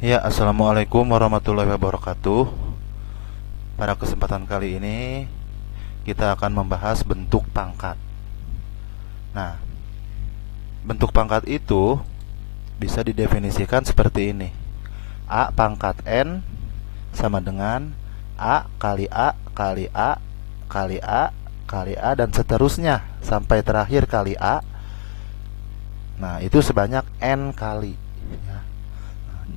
Ya, assalamualaikum warahmatullahi wabarakatuh. Pada kesempatan kali ini kita akan membahas bentuk pangkat. Nah, bentuk pangkat itu bisa didefinisikan seperti ini: A pangkat N sama dengan A kali A kali A kali A kali A dan seterusnya sampai terakhir kali A. Nah, itu sebanyak N kali ya.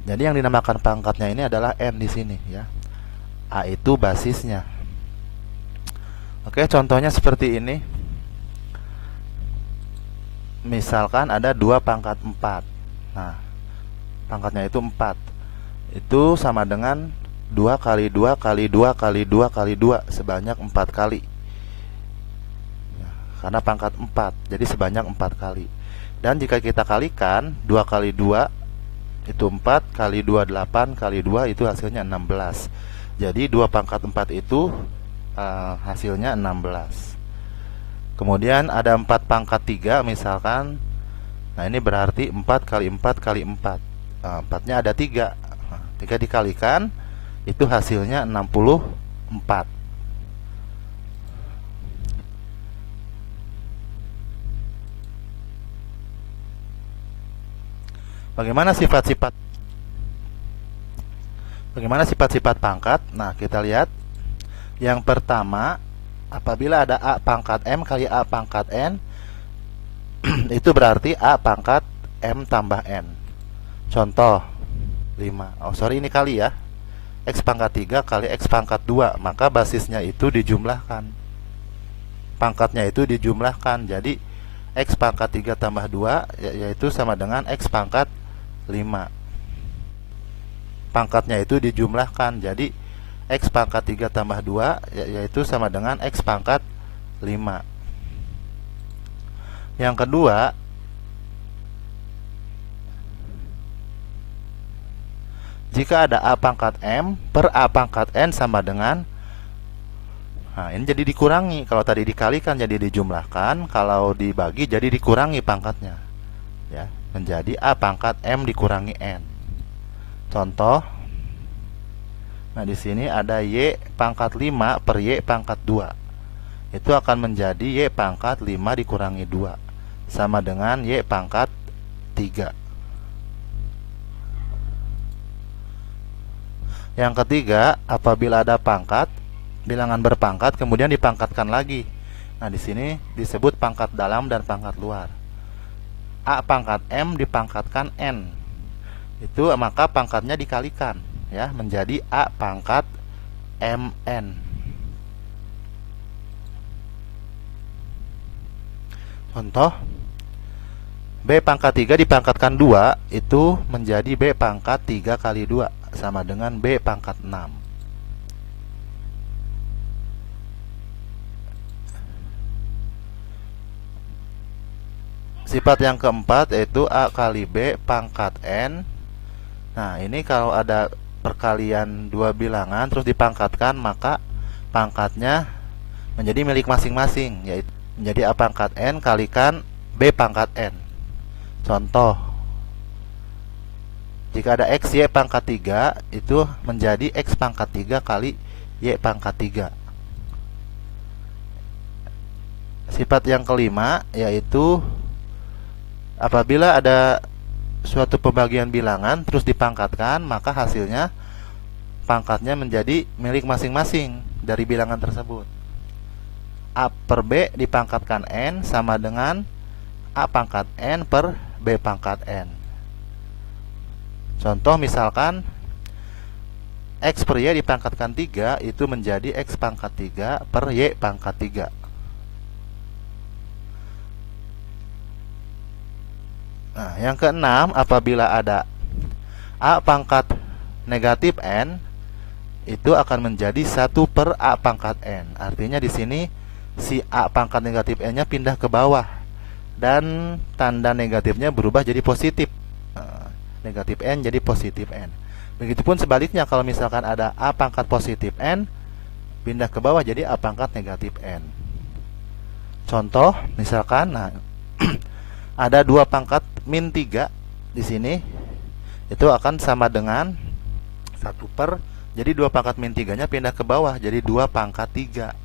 Jadi yang dinamakan pangkatnya ini adalah N di sini ya. A itu basisnya. Oke, contohnya seperti ini. Misalkan ada 2 pangkat 4. Nah, pangkatnya itu 4. Itu sama dengan 2 kali 2 kali 2 kali 2 kali 2 sebanyak 4 kali. Karena pangkat 4, jadi sebanyak 4 kali. Dan jika kita kalikan 2 kali 2 itu 4 kali 2 8 kali 2 itu hasilnya 16. Jadi 2 pangkat 4 itu hasilnya 16. Kemudian ada 4 pangkat 3 misalkan. Nah, ini berarti 4 kali 4 kali 4. 4-nya ada 3. Nah, 3 dikalikan itu hasilnya 64. Bagaimana sifat-sifat pangkat? Nah, kita lihat. Yang pertama, apabila ada A pangkat M kali A pangkat N, itu berarti A pangkat M tambah N. Contoh 5. Oh, sorry, ini kali ya. X pangkat 3 kali X pangkat 2. Maka basisnya itu dijumlahkan. Pangkatnya itu dijumlahkan. Jadi X pangkat 3 tambah 2 yaitu sama dengan X pangkat 5. Pangkatnya itu dijumlahkan. Jadi X pangkat 3 tambah 2 yaitu sama dengan X pangkat 5. Yang kedua, jika ada A pangkat M per A pangkat N sama dengan, nah ini jadi dikurangi. Kalau tadi dikalikan jadi dijumlahkan, kalau dibagi jadi dikurangi pangkatnya ya, menjadi A pangkat M dikurangi N. Contoh, nah di sini ada Y pangkat 5 per Y pangkat 2. Itu akan menjadi Y pangkat 5 dikurangi 2 sama dengan Y pangkat 3. Yang ketiga, apabila ada pangkat, bilangan berpangkat kemudian dipangkatkan lagi. Nah, di sini disebut pangkat dalam dan pangkat luar. A pangkat M dipangkatkan N. Itu maka pangkatnya dikalikan ya, menjadi A pangkat MN. Contoh, B pangkat 3 dipangkatkan 2 itu menjadi B pangkat 3 kali 2 sama dengan B pangkat 6. Sifat yang keempat yaitu A kali B pangkat N. Nah, ini kalau ada perkalian dua bilangan terus dipangkatkan, maka pangkatnya menjadi milik masing-masing, yaitu menjadi A pangkat N kalikan B pangkat N. Contoh, jika ada X Y pangkat 3 itu menjadi X pangkat 3 kali Y pangkat 3. Sifat yang kelima yaitu apabila ada suatu pembagian bilangan terus dipangkatkan, maka hasilnya pangkatnya menjadi milik masing-masing dari bilangan tersebut. A per B dipangkatkan N sama dengan A pangkat N per B pangkat N. Contoh misalkan X per Y dipangkatkan 3 itu menjadi X pangkat 3 per Y pangkat 3. Nah, yang keenam, apabila ada A pangkat negatif N itu akan menjadi 1 per A pangkat N. Artinya di sini si A pangkat negatif N-nya pindah ke bawah dan tanda negatifnya berubah jadi positif. Negatif N jadi positif N. Begitupun sebaliknya, kalau misalkan ada A pangkat positif N pindah ke bawah jadi A pangkat negatif N. Contoh misalkan, nah ada 2 pangkat min 3 di sini, itu akan sama dengan 1 per, jadi 2 pangkat min 3 nya pindah ke bawah, jadi 2 pangkat 3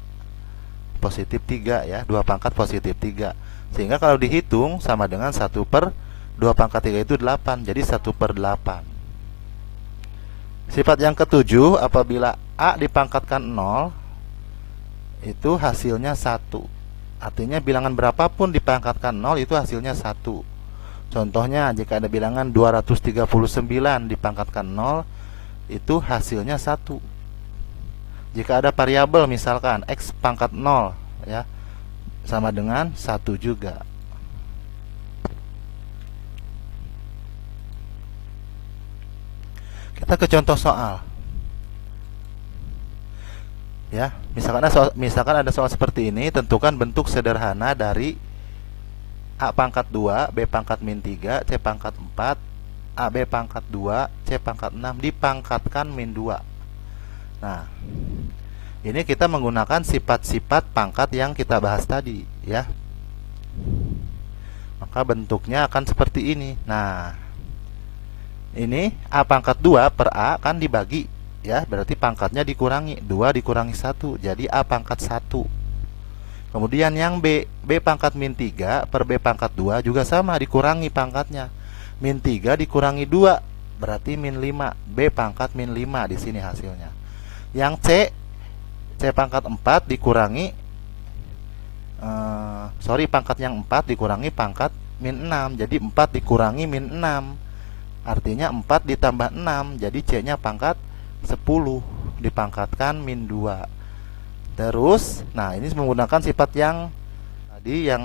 positif 3 ya, 2 pangkat positif 3. Sehingga kalau dihitung sama dengan 1 per 2 pangkat 3 itu 8, jadi 1 per 8. Sifat yang ketujuh, apabila A dipangkatkan 0, itu hasilnya 1. Artinya bilangan berapapun dipangkatkan 0 itu hasilnya 1. Contohnya, jika ada bilangan 239 dipangkatkan 0, itu hasilnya 1. Jika ada variabel misalkan X pangkat 0 ya, sama dengan 1 juga. Kita ke contoh soal. Ya, misalkan ada soal seperti ini, tentukan bentuk sederhana dari A pangkat 2, B pangkat min 3, C pangkat 4, AB pangkat 2, C pangkat 6 dipangkatkan min 2. Nah, ini kita menggunakan sifat-sifat pangkat yang kita bahas tadi ya. Maka bentuknya akan seperti ini. Nah, ini A pangkat 2 per A kan dibagi ya, berarti pangkatnya dikurangi, 2 dikurangi 1, jadi A pangkat 1. Kemudian yang B pangkat min 3 per B pangkat 2 juga sama, dikurangi pangkatnya. Min 3 dikurangi 2 berarti min 5, B pangkat min 5 di sini hasilnya. Yang C pangkat 4 dikurangi pangkat yang 4 dikurangi pangkat min 6, jadi 4 dikurangi min 6, artinya 4 ditambah 6, jadi C nya pangkat 10 dipangkatkan min 2. Terus, nah ini menggunakan sifat yang tadi, yang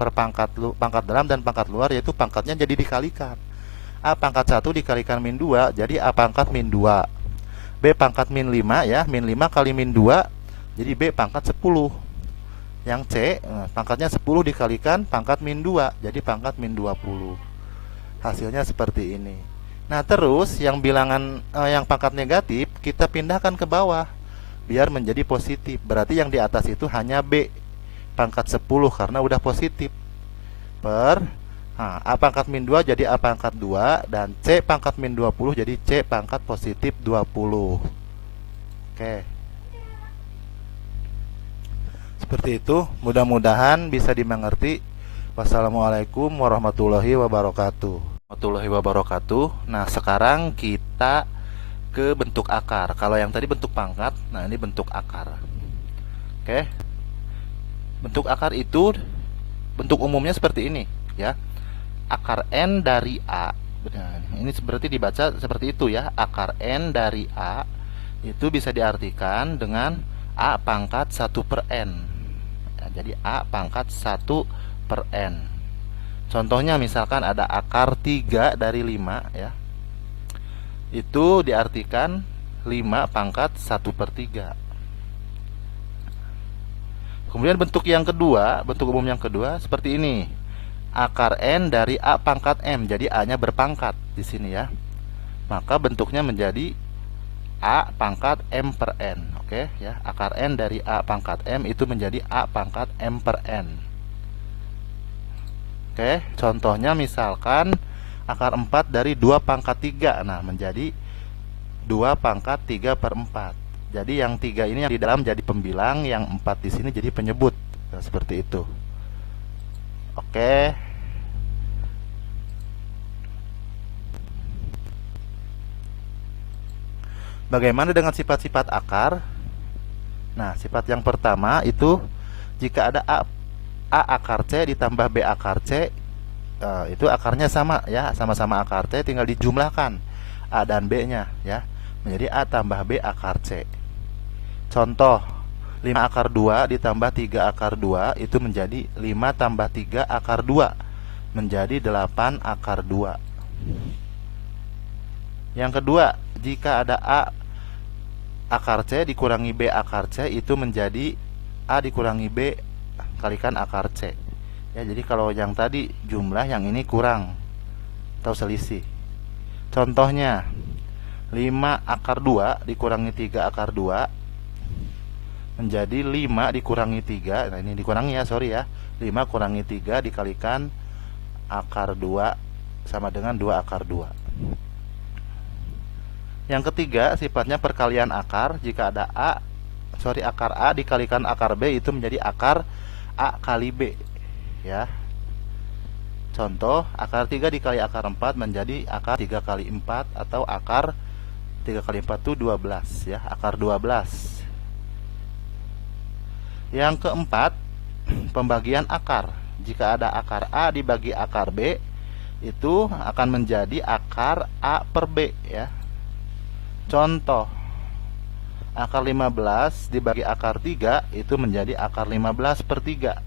pangkat dalam dan pangkat luar, yaitu pangkatnya jadi dikalikan. A pangkat 1 dikalikan min 2, jadi A pangkat min 2. B pangkat min 5 ya, min 5 kali min 2, jadi B pangkat 10. Yang C, pangkatnya 10 dikalikan pangkat min 2, jadi pangkat min 20. Hasilnya seperti ini. Nah, terus yang bilangan yang pangkat negatif kita pindahkan ke bawah biar menjadi positif. Berarti yang di atas itu hanya B pangkat 10 karena udah positif. Per A pangkat min 2 jadi A pangkat 2, dan C pangkat min 20 jadi C pangkat positif 20. Oke. Seperti itu, mudah-mudahan bisa dimengerti. Wassalamualaikum warahmatullahi wabarakatuh. Nah, sekarang kita ke bentuk akar. Kalau yang tadi bentuk pangkat, nah ini bentuk akar. Oke. Bentuk akar itu bentuk umumnya seperti ini, ya. Akar N dari A. Ini berarti dibaca seperti itu ya. Akar N dari A itu bisa diartikan dengan A pangkat 1 per N. Ya, jadi A pangkat 1 per N. Contohnya misalkan ada akar 3 dari 5 ya. Itu diartikan 5 pangkat 1 per 3. Kemudian bentuk yang kedua, bentuk umum yang kedua seperti ini. Akar N dari A pangkat M. Jadi A-nya berpangkat di sini ya. Maka bentuknya menjadi A pangkat M per N. Oke ya. Akar N dari A pangkat M itu menjadi A pangkat M per N. Oke, contohnya misalkan akar 4 dari 2 pangkat 3. Nah, menjadi 2 pangkat 3 per 4. Jadi yang 3 ini yang di dalam jadi pembilang, yang 4 di sini jadi penyebut. Nah, seperti itu. Oke. Bagaimana dengan sifat-sifat akar? Nah, sifat yang pertama itu jika ada A akar C ditambah B akar C, itu akarnya sama ya, sama-sama akar C, tinggal dijumlahkan A dan B nya ya, menjadi A tambah B akar C. Contoh, 5 akar 2 ditambah 3 akar 2 itu menjadi 5 tambah 3 akar 2, menjadi 8 akar 2. Yang kedua, jika ada A akar C dikurangi B akar C itu menjadi A dikurangi B kalikan akar C ya. Jadi kalau yang tadi jumlah, yang ini kurang atau selisih. Contohnya 5 akar 2 dikurangi 3 akar 2 menjadi 5 dikurangi 3. Nah ini dikurangi ya, sorry ya. 5 kurangi 3 dikalikan akar 2 sama dengan 2 akar 2. Yang ketiga, sifatnya perkalian akar. Jika ada akar A dikalikan akar B, itu menjadi akar A kali B, ya. Contoh, akar 3 dikali akar 4 menjadi akar 3 kali 4, atau akar 3 kali 4 itu 12, ya, akar 12. Yang keempat, pembagian akar. Jika ada akar A dibagi akar B, itu akan menjadi akar A per B, ya. Contoh, akar 15 dibagi akar 3 itu menjadi akar 15 per 3.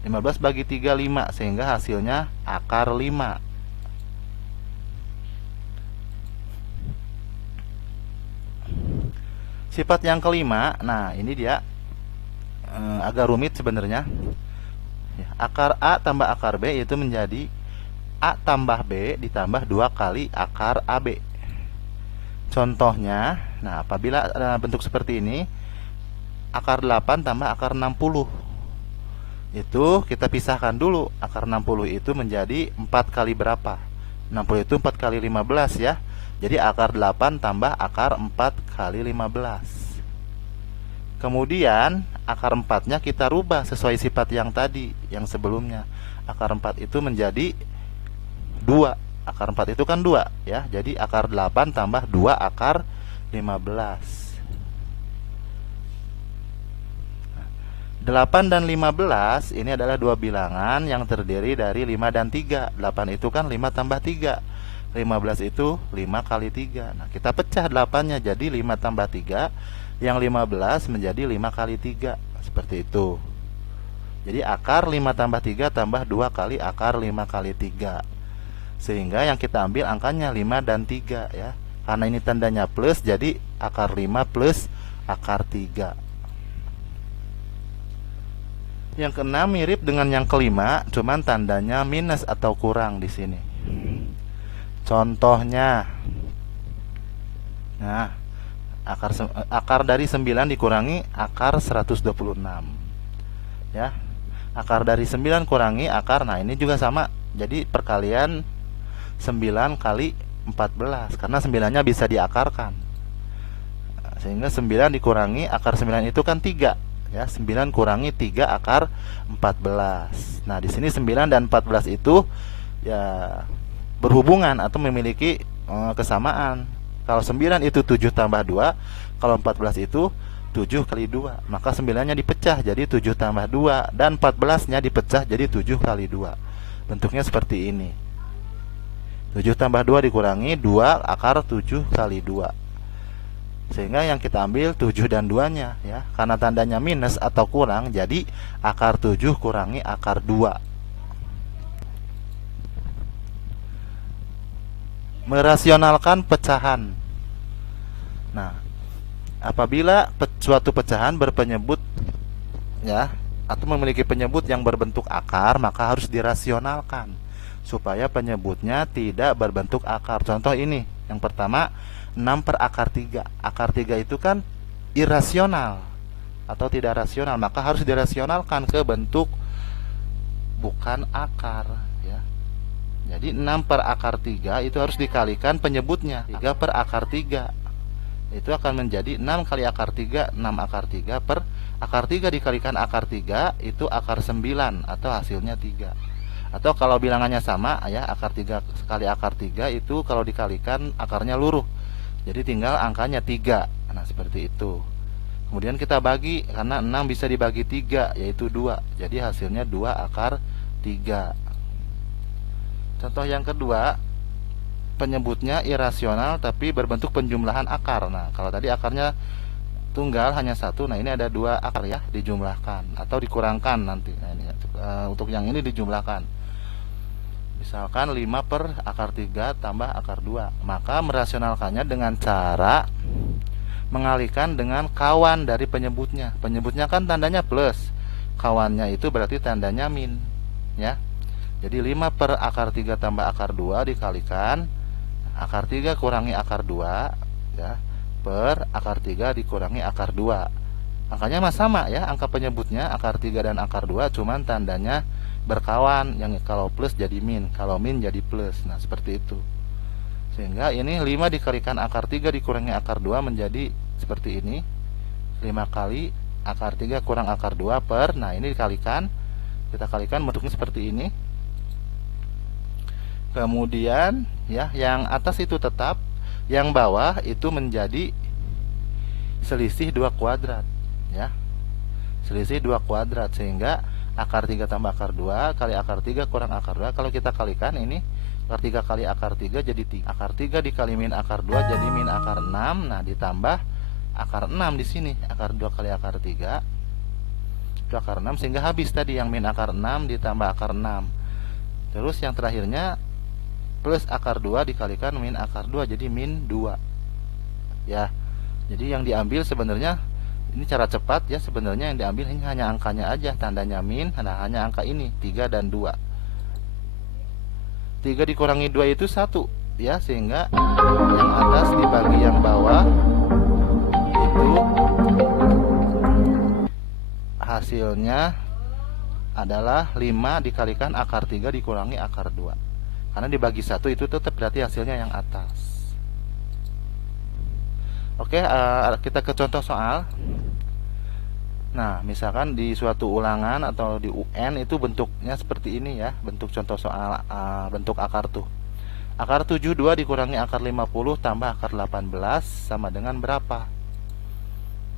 15 bagi 3, 5, sehingga hasilnya akar 5. Sifat yang kelima, nah ini dia agak rumit sebenarnya. Akar A tambah akar B itu menjadi A tambah B ditambah 2 kali akar AB. Contohnya, nah apabila bentuk seperti ini, akar 8 tambah akar 60, itu kita pisahkan dulu. Akar 60 itu menjadi 4 kali berapa? 60 itu 4 kali 15, ya. Jadi akar 8 tambah akar 4 kali 15. Kemudian akar 4-nya kita rubah sesuai sifat yang tadi, yang sebelumnya. Akar 4 itu menjadi 2. Akar 4 itu kan 2, ya. Jadi akar 8 tambah 2 akar 15. 8 dan 15 ini adalah dua bilangan yang terdiri dari 5 dan 3. 8 itu kan 5 tambah 3. 15 itu 5 kali 3. Nah, kita pecah 8-nya jadi 5 tambah 3. Yang 15 menjadi 5 kali 3. Seperti itu. Jadi akar 5 tambah 3 tambah 2 kali akar 5 kali 3. Sehingga yang kita ambil angkanya 5 dan 3, ya. Karena ini tandanya plus, jadi akar 5 plus akar 3. Yang keenam mirip dengan yang kelima, cuman tandanya minus atau kurang di sini. Contohnya, nah, akar dari 9 dikurangi akar 126, ya. Akar dari 9 kurangi akar, nah ini juga sama. Jadi perkalian 9 kali 14, karena 9-nya bisa diakarkan. Sehingga 9 dikurangi akar 9 itu kan 3, ya. 9 kurangi 3 akar 14. Nah, di sini 9 dan 14 itu ya berhubungan atau memiliki kesamaan. Kalau 9 itu 7 tambah 2, kalau 14 itu 7 kali 2. Maka 9-nya dipecah jadi 7 tambah 2, dan 14-nya dipecah jadi 7 kali 2. Bentuknya seperti ini. 7 tambah 2 dikurangi 2 akar 7 kali 2. Sehingga yang kita ambil 7 dan 2-nya, ya. Karena tandanya minus atau kurang, jadi akar 7 kurangi akar 2. Merasionalkan pecahan. Nah, apabila suatu pecahan berpenyebut, ya, atau memiliki penyebut yang berbentuk akar, maka harus dirasionalkan supaya penyebutnya tidak berbentuk akar. Contoh ini, yang pertama 6 per akar 3. Akar 3 itu kan irasional atau tidak rasional, maka harus dirasionalkan ke bentuk bukan akar, ya. Jadi 6 per akar 3 itu harus dikalikan penyebutnya, 3 per akar 3. Itu akan menjadi 6 kali akar 3, 6 akar 3 per akar 3 dikalikan akar 3, itu akar 9, atau hasilnya 3. Atau kalau bilangannya sama, ya, akar 3 kali akar 3 itu kalau dikalikan akarnya luruh. Jadi tinggal angkanya 3. Nah, seperti itu. Kemudian kita bagi, karena 6 bisa dibagi 3, yaitu 2. Jadi hasilnya 2 akar 3. Contoh yang kedua, penyebutnya irasional tapi berbentuk penjumlahan akar. Nah, kalau tadi akarnya tunggal hanya 1, nah ini ada 2 akar, ya, dijumlahkan atau dikurangkan nanti. Nah, ini untuk yang ini dijumlahkan. Misalkan 5 per akar 3 tambah akar 2. Maka merasionalkannya dengan cara mengalihkan dengan kawan dari penyebutnya. Penyebutnya kan tandanya plus, kawannya itu berarti tandanya min, ya. Jadi 5 per akar 3 tambah akar 2 dikalikan akar 3 kurangi akar 2, ya, per akar 3 dikurangi akar 2. Angkanya mah sama, ya, angka penyebutnya akar 3 dan akar 2, cuman tandanya berkawan. Yang kalau plus jadi min, kalau min jadi plus. Nah, seperti itu. Sehingga ini 5 dikalikan akar 3 dikurangi akar 2 menjadi seperti ini. 5 kali akar 3 kurang akar 2 per, nah ini dikalikan, kita kalikan bentuknya seperti ini. Kemudian ya, yang atas itu tetap, yang bawah itu menjadi selisih 2 kuadrat ya. Selisih 2 kuadrat, sehingga akar 3 tambah akar 2 kali akar 3 kurang akar 2, kalau kita kalikan ini akar 3 kali akar 3 jadi 3. Akar 3 dikali min akar 2 jadi min akar 6. Nah, ditambah akar 6 di sini. Akar 2 kali akar 3 itu akar 6, sehingga habis tadi yang min akar 6 ditambah akar 6. Terus yang terakhirnya plus akar 2 dikalikan min akar 2 jadi min 2. Ya. Jadi yang diambil sebenarnya ini cara cepat ya, sebenarnya yang diambil ini hanya angkanya aja, tandanya min, nah hanya angka ini 3 dan 2. 3 dikurangi 2 itu 1 ya, sehingga yang atas dibagi yang bawah itu hasilnya adalah 5 dikalikan akar 3 dikurangi akar 2. Karena dibagi 1 itu tetap berarti hasilnya yang atas. Oke, kita ke contoh soal. Nah, misalkan di suatu ulangan atau di UN itu bentuknya seperti ini ya, bentuk contoh soal bentuk akar tuh. Akar 72 dikurangi akar 50 tambah akar 18 sama dengan berapa?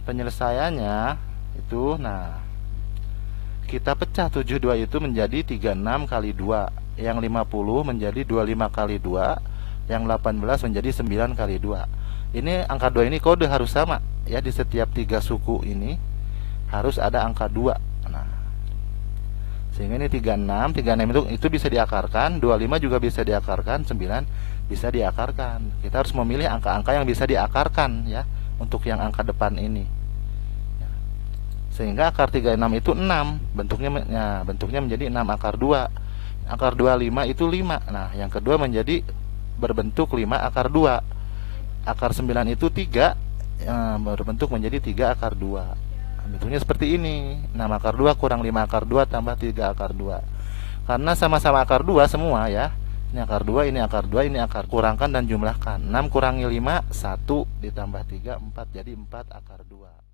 Penyelesaiannya itu, nah, kita pecah 72 itu menjadi 36 kali 2, yang 50 menjadi 25 kali 2, yang 18 menjadi 9 kali 2. Ini angka 2 ini kode harus sama ya, di setiap 3 suku ini harus ada angka 2. Nah, sehingga ini 36 itu bisa diakarkan, 25 juga bisa diakarkan, 9 bisa diakarkan. Kita harus memilih angka-angka yang bisa diakarkan ya, untuk yang angka depan ini. Sehingga akar 36 itu 6, bentuknya menjadi 6 akar 2. Akar 25 itu 5. Nah, yang kedua menjadi berbentuk 5 akar 2. Akar 9 itu 3, berbentuk menjadi 3 akar 2. Bentuknya seperti ini, 6 akar 2 kurang 5 akar 2 tambah 3 akar 2. Karena sama-sama akar 2 semua ya. Ini akar 2, ini akar 2, ini akar. Kurangkan dan jumlahkan. 6 kurangi 5, 1 ditambah 3, 4. Jadi 4 akar 2.